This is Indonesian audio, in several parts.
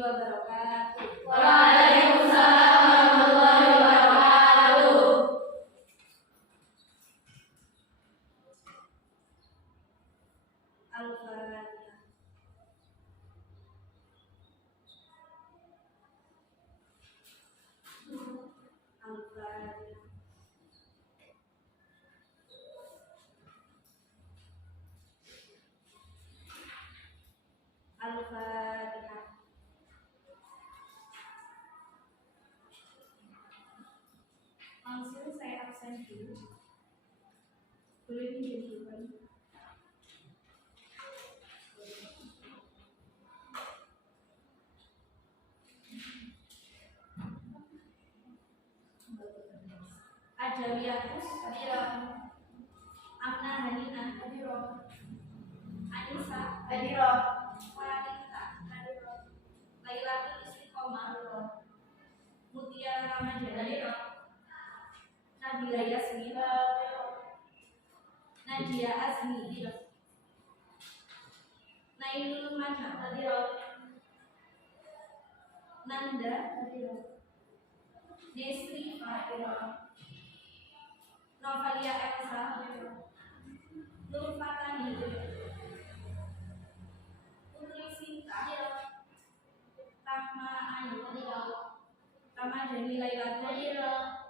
wabarakatuh. Waalaikumsalam warahmatullahi wabarakatuh. Al-Fatihah. Al-Fatihah. Al-Fatihah. Langsung saya absen dulu. Boleh ditunjukkan? Adawiyahus Hadirah. Amna Hanina Hadirah. Anissa Hadirah. Wanita Hadirah. Lailatul Istiqomah Hadirah. Mutiara Ramadhan Hadirah. Nabila Yasmin Nadia Azmi Nailul Mana Hadirah. Nanda Hadirah. Nesri Hadirah. Novalia Elsa Nur Fatani Putri Sinta Tama Ayu Tama Dani Lailatul Hadirah.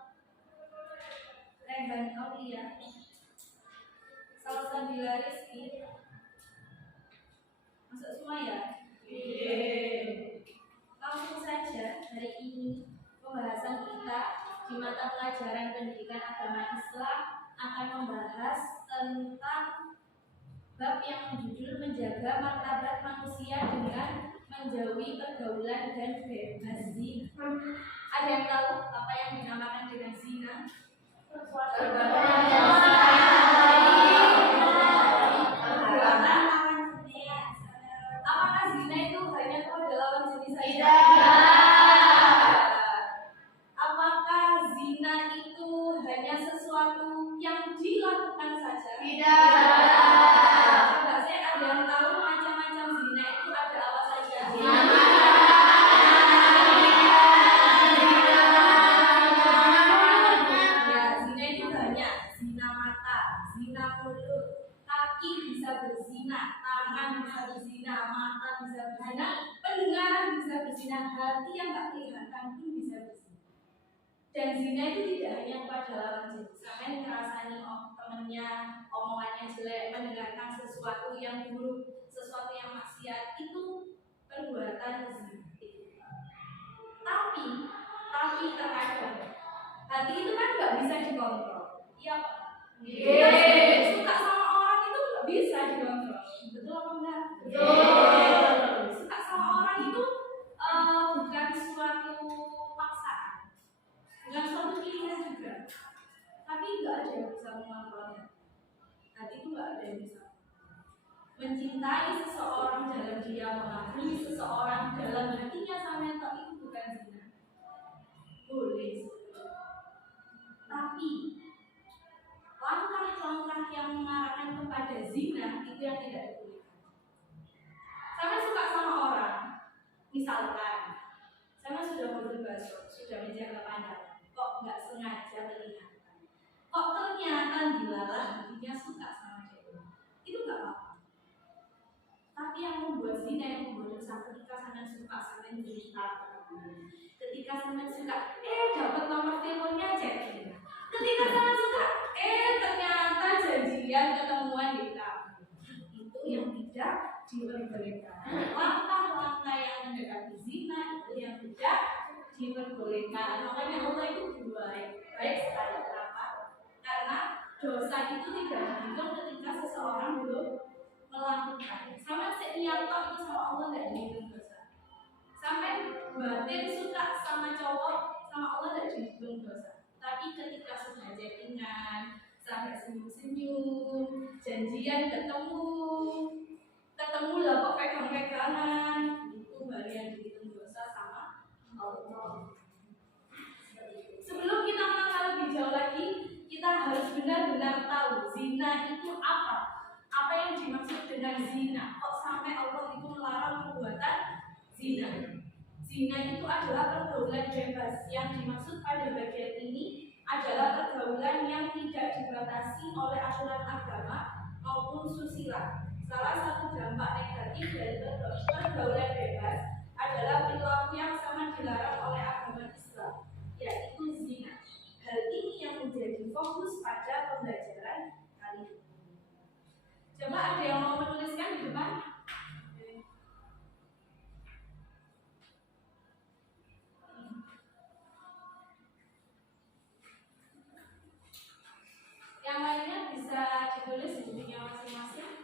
Rehan Aulia Salsabila Rizki. Masuk semua ya? Langsung saja hari ini pembahasan kita di mata pelajaran pendidikan agama Islam akan membahas tentang bab yang berjudul menjaga martabat manusia dengan menjauhi pergaulan dan bebas zina. Ada yang tahu apa yang dinamakan dengan zina? Apakah zina itu hanya kepada lawan jenis saja? Tidak. Apakah zina itu hanya sesuatu yang dilakukan saja? Tidak. Coba saya ada yang tahu macam-macam zina itu ada apa saja? Ya, zina itu banyak. Zina mata, zina mulut, kaki bisa berzina, tangan bisa berzina, mata bisa berzina, pendengaran bisa berzina, hati yang tak kelihatan pun bisa berzina. Dan zina itu tidak hanya kepada lawan jenis. Sampai ngerasani temennya, omongannya jelek, mendengarkan sesuatu yang buruk, sesuatu yang maksiat, itu perbuatan zina. Tapi terkadang hati itu kan nggak bisa dikontrol. Iya Pak? Kita suka sama orang itu nggak bisa dikontrol. Betul apa enggak? Betul. Suka sama orang itu bukan suatu paksaan, bukan suatu pilihan juga. Tapi nggak ada yang bisa mengontrolnya. Hati itu nggak ada yang bisa. Mencintai seseorang dalam dia mengagumi seseorang dalam hatinya sama itu bukan zina. Boleh. Tapi langkah-langkah yang mengarahkan kepada zina itu yang tidak dibolehkan. Sama suka sama orang, misalkan sama sudah berbahasa, sudah menjaga pandangan, kok nggak sengaja melihat, kok ternyata dilalah hatinya suka sama dia, itu nggak apa-apa. Tapi yang membuat zina, yang membuat dosa ketika sangat suka sama cerita, ketika sangat suka, dapat nomor teleponnya chatting. Ketika sangat suka, ternyata janjian ketemuan di kafe. Itu yang tidak diperbolehkan. Langkah-langkah yang mendekati zina itu yang tidak diperbolehkan. Makanya Allah itu baik sekali. Kenapa? Karena dosa itu tidak dihitung ketika seseorang belum melakukan. Sama seniato itu sama Allah tidak dihitung dosa. Sampai batin suka sama cowok, sama Allah tidak dihitung dosa. Tapi ketika sudah chattingan, sampai senyum-senyum, janjian ketemu lah kok pegang-pegangan, itu baru yang dihitung dosa sama Allah. Sebelum kita mengenal lebih jauh lagi, kita harus benar-benar tahu zina itu apa. Apa yang dimaksud dengan zina? Kok sampai Allah itu melarang perbuatan zina? Zina itu adalah pergaulan bebas. Yang dimaksud pada bagian ini adalah pergaulan yang tidak dibatasi oleh aturan agama maupun susila. Salah satu dampak negatif dari pergaulan bebas adalah perilaku yang sangat dilarang oleh agama Islam, yaitu zina. Hal ini yang menjadi fokus pada pembelajaran kali ini. Coba ada yang mau menuliskan di depan? Yang lainnya bisa ditulis di bukunya masing-masing.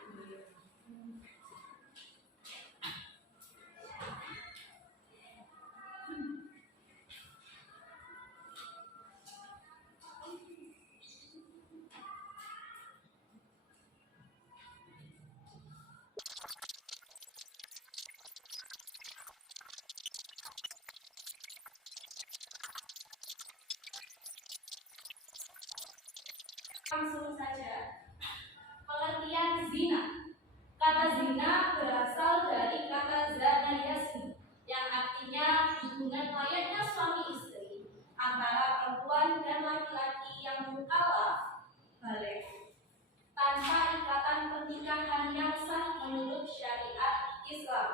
Langsung saja. Pengertian zina. Kata zina berasal dari kata zana yasni, yang artinya hubungan layaknya suami istri antara perempuan dan laki-laki yang mukallaf balik tanpa ikatan pernikahan yang sah menurut syariat Islam.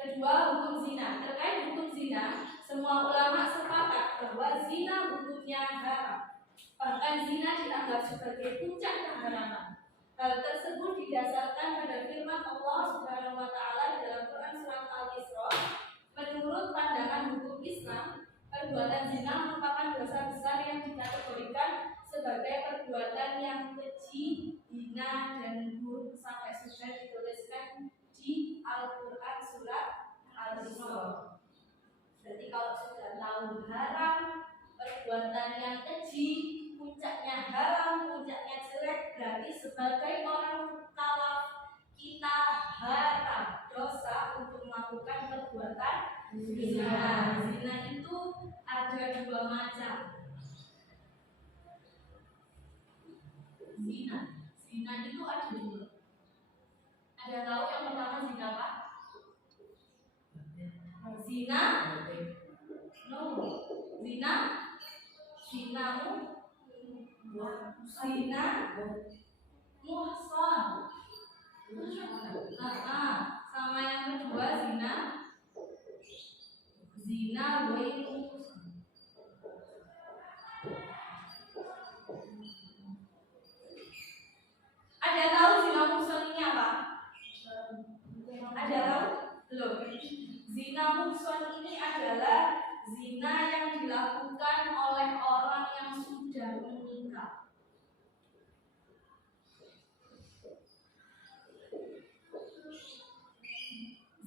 Kedua, hukum zina. Terkait hukum zina, semua ulama sepakat bahwa zina hukumnya haram. Bahkan zina dianggap sebagai puncak keharaman. Hal tersebut didasarkan pada firman Allah Subhanahu wa taala dalam Quran surat Al-Isra. Menurut pandangan hukum Islam, perbuatan zina merupakan dosa besar yang dikategorikan sebagai perbuatan yang keji, hina, dan buruk sampai sudah dituliskan di Al-Quran surat Al-Isra. Berarti kalau sudah tahu haram, perbuatan yang keji, puncaknya haram, puncaknya jelek, berarti sebagai orang mukallaf kita haram dosa untuk melakukan perbuatan zina. Zina itu ada dua macam. Zina itu ada dua. Ada tahu yang pertama zina apa? Zina? No. Zina? Zinamu? Zina? Muhsan. Sama yang kedua zina? Zina wailu. Ada tahu zina muhsan ini apa? Ada tahu? Belum. Zina muhsan ini adalah zina yang dilakukan oleh orang yang sudah menikah.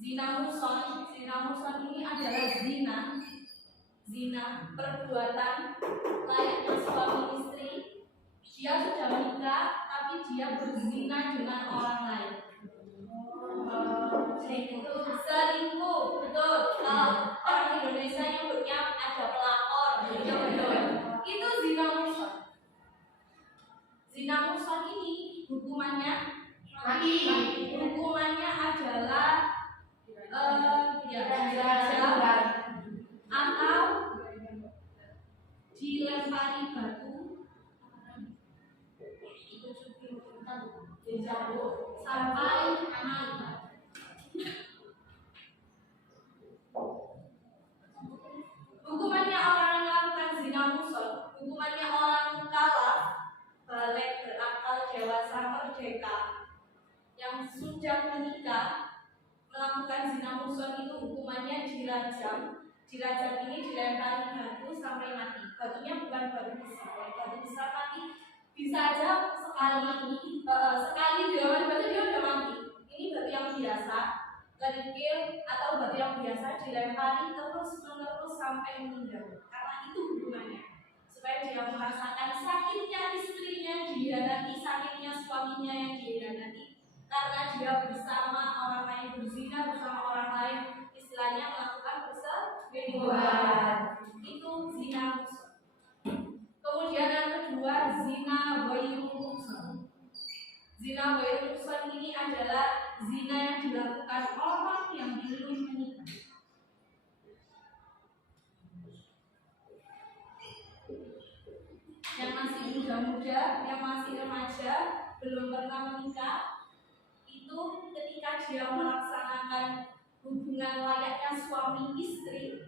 Zina muhsan ini adalah zina perbuatan layaknya suami istri. Dia sudah menikah, tapi dia berzina dengan orang lain. Selingkuh, betul. Kalau orang Indonesia nyebutnya ada pelakor, betul. Itu zina muhsan. Zina muhsan ini hukumannya mati. Hukumannya adalah atau dilempari batu sampai mati. Hukumannya orang yang melakukan zina muhsan, hukumannya orang mukallaf balik berakal dewasa merdeka yang sudah menikah melakukan zina muhsan itu hukumannya dirajam. Dirajam ini dilempari batu sampai mati. Batunya bukan batu besar, batu besar mati bisa aja sekali dilempari batu dia udah mati. Ini batu yang biasa, kerikil atau batu yang biasa dilempari terus-menerus sampai meninggal. Karena itu hukumannya, supaya dia merasakan sakitnya istrinya dihianati, sakitnya suaminya yang dihianati, karena dia bersama orang lain berzina bersama orang lain, istilahnya melakukan perselingkuhan. Itu zina muhsan. Kemudian yang kedua zina ghairu muhsan. Zina ghairu muhsan ini adalah zina yang dilakukan orang yang belum muda, yang masih remaja, belum pernah menikah, itu ketika dia melaksanakan hubungan layaknya suami istri,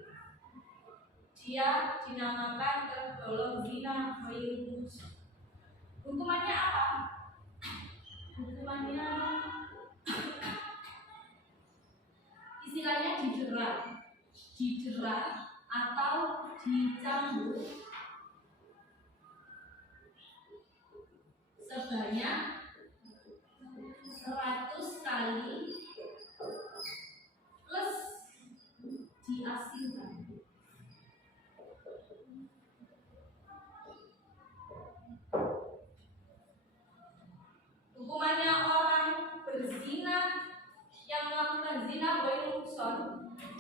dia dinamakan tergolong zina ghairul muhsan. Hukumannya apa? Hukumannya istilahnya dijerat atau dicambuk sebanyak 100 kali plus diasingkan. Hukumannya orang berzina yang melakukan zina ghairul muhsan,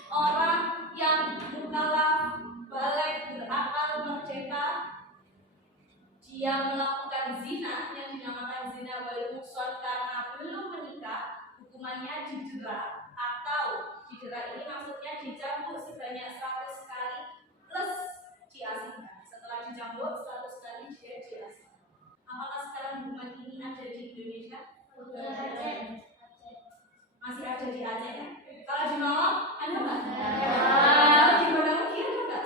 orang yang mukallaf balik berakal merdeka, dia melakukan zina yang dinamakan zina ghairul muhsan karena belum menikah, hukumannya dijerat, atau dijerat ini maksudnya dicambuk sebanyak 100 kali plus diasingkan. Setelah dicambuk 100 kali dia diasingkan. Apakah sekarang hukuman ini ada di Indonesia? Masih ada di Aceh ya? Kalau di Malang ada nggak? Kalau di Badawi ada nggak?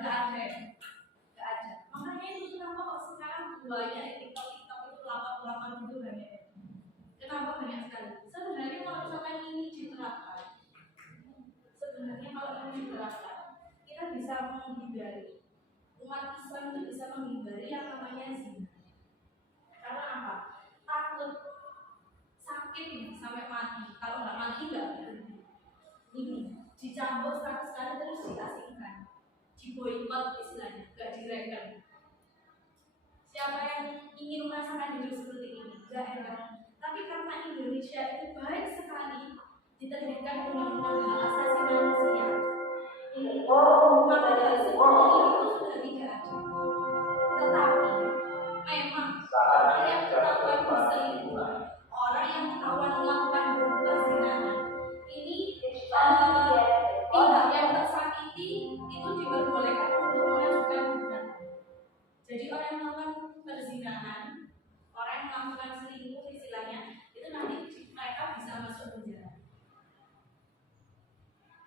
Nggak ada. Nggak ada. Makanya itu kenapa kok sekarang banyak TikTok itu lapor gitu banyak. Kenapa banyak sekali? Sebenarnya kalau misalkan ini diterapkan, kita bisa menghindari. Umat Islam itu bisa menghindari yang namanya zina. Karena apa? Takut sakit ini sampai mati. Kalau nggak mati nggak berhenti. Ini dicambuk 100 kali terus diasingkan, diboikot istilahnya, nggak direken. Siapa yang ingin merasakan hidup seperti ini? Nggak heran. Tapi karena Indonesia itu baik sekali diterbitkan undang-undang hak asasi manusia, maka hal seperti ini itu sudah tidak ada. Tetapi memang orang yang ketahuan berselingkuh, orang yang ketahuan melakukan perzinahan, ini pihak yang tersakiti itu diperbolehkan untuk mengajukan gugatan. Jadi orang yang melakukan perzinahan, orang yang melakukan selingkuh istilahnya, itu nanti mereka bisa masuk penjara.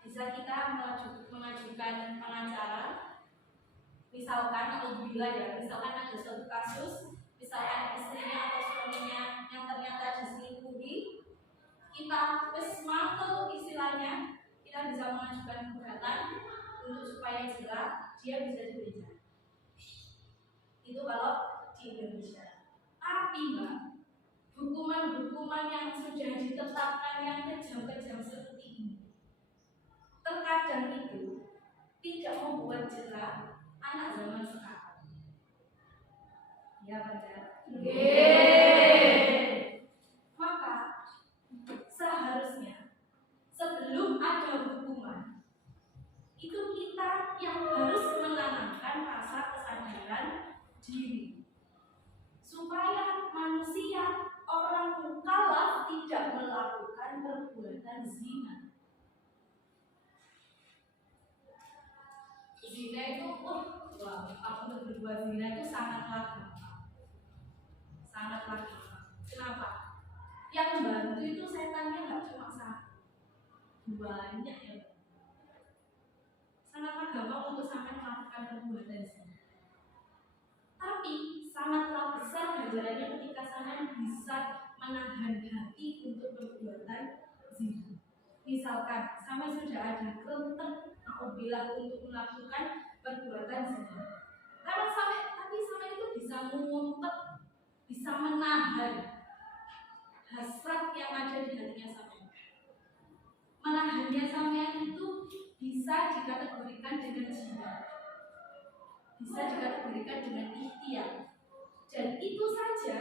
Bisa kita mengajukan pengacara. Misalkan apabila ya, misalkan ada suatu kasus, misalkan istrinya atau suaminya yang ternyata diselingkuhi, kita mantul istilahnya, kita bisa mengajukan gugatan untuk supaya jelas dia bisa dipenjara. Itu kalau di Indonesia. Tapi mbak, hukuman-hukuman yang sudah ditetapkan yang kejam-kejam seperti ini, terkadang itu tidak membuat jerah anak zaman sekarang. Ya benar. Maka seharusnya sebelum ada hukuman itu kita yang harus menanamkan rasa kesadaran diri supaya manusia orang mukallaf tidak melakukan perbuatan zina. Zina itu, aku berbuat zina itu sangatlah gampang. Kenapa? Yang bantu itu setannya nggak cuma satu, banyak ya. Sangatlah gampang untuk sampai melakukan perbuatan zina. Tapi sangatlah besar ganjarannya ketika sampai bisa menahan hati untuk perbuatan zina. Misalkan sampai sudah ada kerentek apabila untuk melakukan perbuatan zina. Karena sampai itu bisa mengumpet, bisa menahan hasrat yang ada di hatinya sampai. Menahannya sampai itu bisa dikategorikan dengan jiwa, bisa dikategorikan dengan ikhtiar, dan itu saja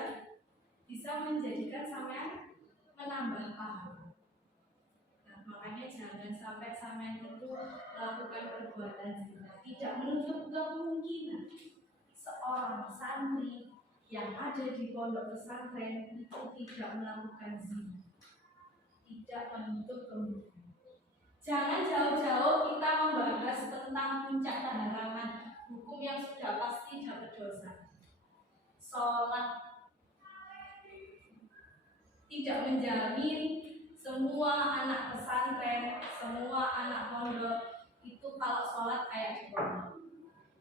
bisa menjadikan sampai menambah pahala. Makanya jangan sampai sampean itu melakukan perbuatan zina. Tidak menutup kemungkinan seorang santri yang ada di pondok pesantren itu tidak melakukan zina. Tidak menutup kemungkinan. Jangan jauh-jauh kita membahas tentang puncak keharaman, hukum yang sudah pasti tidak berdosa. sholat tidak menjamin semua anak pesantren, semua anak pondok itu kalau sholat kayak di pondok.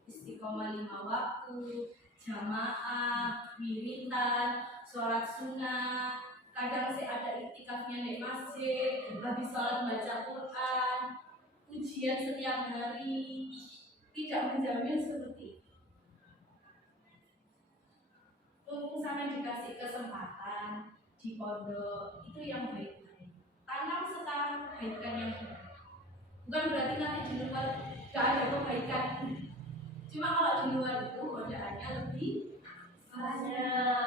Istiqomah 5 waktu, jamaah, wiritan, sholat sunnah, kadang sih ada iktikafnya di masjid, habis sholat baca Quran, ujian setiap hari, tidak menjamin seperti itu. Mumpung sama dikasih kesempatan di pondok, itu yang baik-baik. Tanam sekarang kebaikan yang baik. Bukan berarti nanti di luar gak ada kebaikan. Cuma kalau di luar itu godaannya lebih banyak.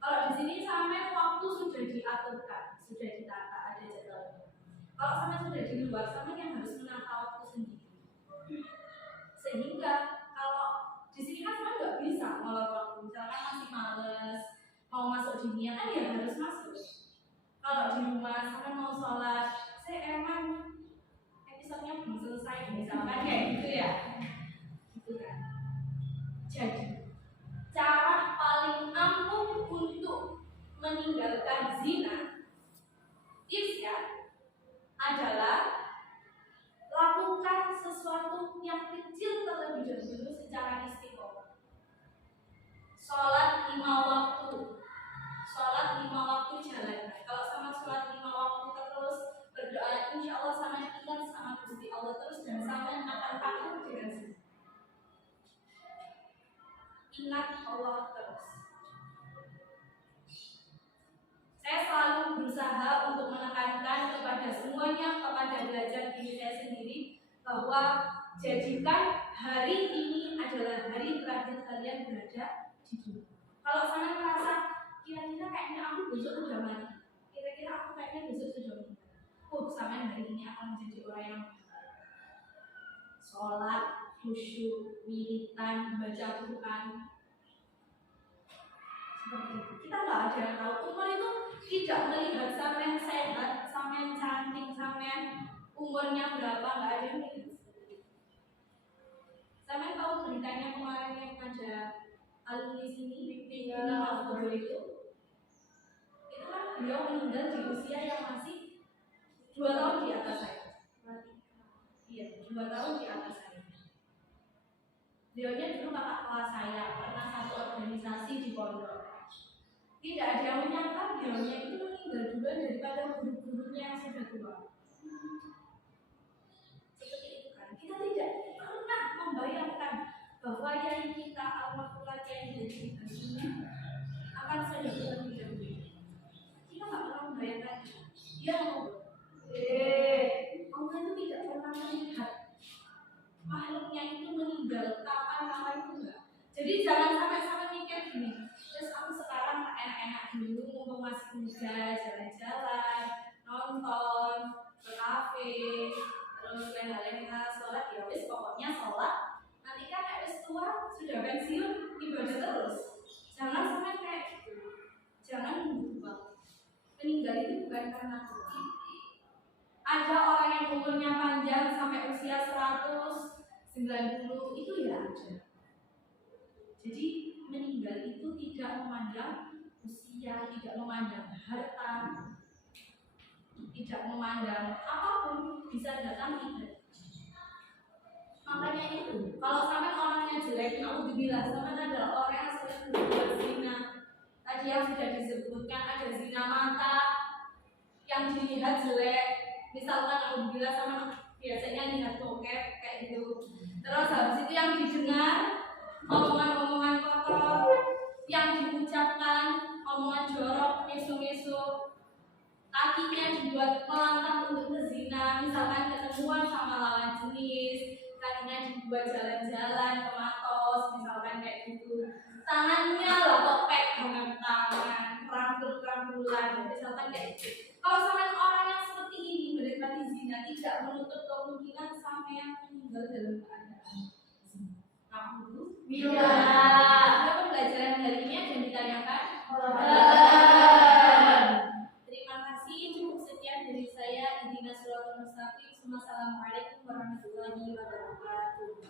Kalau di sini sampai waktu sudah diaturkan, sudah ditata, ada jadwalnya. Kalau sampai sudah di luar, sampai yang harus menata waktu sendiri. Sehingga kalau di sini kan sampai nggak bisa ngolor waktu, misalkan masih males mau masuk dunia kan ya harus masuk. Kalau di rumah sampai mau sholat, saya emang episodenya belum selesai, misalkan kayak gitu ya. Jadi, cara paling ampuh untuk meninggalkan zina, tips ya, adalah lakukan sesuatu yang kecil terlebih dahulu secara istiqomah. Sholat 5 waktu, sholat 5 waktu jalan. Kalau sama sholat 5 waktu terus berdoa, insya Allah sama ingat sama Gusti Allah terus dan sama akan takut dengan zina. Ingat Allah terus. Saya selalu berusaha untuk menekankan kepada semuanya, kepada belajar diri saya sendiri, bahwa jadikan hari ini adalah hari terakhir kalian berada di dunia. Kalau saya merasa kira-kira kayaknya aku besok sudah mati, kira-kira aku kayaknya besok sudah meninggal, sama hari ini akan menjadi orang yang sholat, khusyuk, wiritan, baca Quran. Seperti itu. Kita nggak ada yang tahu. Umur itu tidak melihat sampean sehat, sampean cantik, sampean umurnya berapa, nggak ada yang melihat. Sampean tahu beritanya kemarin yang ada alumni sini, pimpinan Al-Qadr itu kan beliau meninggal di usia yang masih 2 tahun di atas saya. Iya, 2 tahun di atas saya. Beliaunya dulu kakak kelas saya, pernah satu organisasi di pondok. Tidak ada yang menyangka beliaunya itu meninggal duluan daripada guru-gurunya yang sudah tua. Seperti itu kan. Kita tidak pernah membayangkan bahwa yang kita almarhumah yang jadi kita akan sedang tidak. Kita nggak pernah membayangkan dia mau. Allah itu tidak pernah melihat makhluknya itu meninggal kapan itu enggak. Jadi jangan sampai mikir gini. Terus aku sekarang enak-enak dulu, mumpung masih muda, jalan-jalan, nonton, ke kafe, terus leha-leha, sholat ya wis pokoknya sholat. Nanti kan kayak wis tua, sudah pensiun, ibadah terus. Jangan sampai kayak gitu. Jangan berubah. Meninggal itu bukan karena hobi. Ada orang yang umurnya panjang sampai usia 190 itu ya ada. Jadi meninggal itu tidak memandang usia, tidak memandang harta, tidak memandang apapun, bisa datang tidak. Makanya itu, kalau sampai orangnya jelek, naudzubillah, sampai adalah orang yang sering berbuat zina. Tadi yang sudah disebutkan ada zina mata yang dilihat jelek, misalkan naudzubillah sama biasanya lihat bokep kayak gitu. Terus habis itu yang didengar omongan-omongan kotor, yang diucapkan omongan jorok, mesum-mesum, kakinya dibuat melangkah untuk berzina, misalkan ketemuan sama lawan jenis, kakinya dibuat jalan-jalan ke matos, misalkan kayak gitu. Tangannya lah kok pegangan tangan, rangkul-rangkulan, misalkan kayak gitu. Kalau sampai orang yang seperti ini mendekati zina, tidak menutup kemungkinan sampai yang meninggal dalam keadaan bila ada pembelajaran hari ini dan ditanyakan. Terima kasih, cukup sekian dari saya. Ihdinas siratal mustaqim. Wassalamualaikum warahmatullahi wabarakatuh.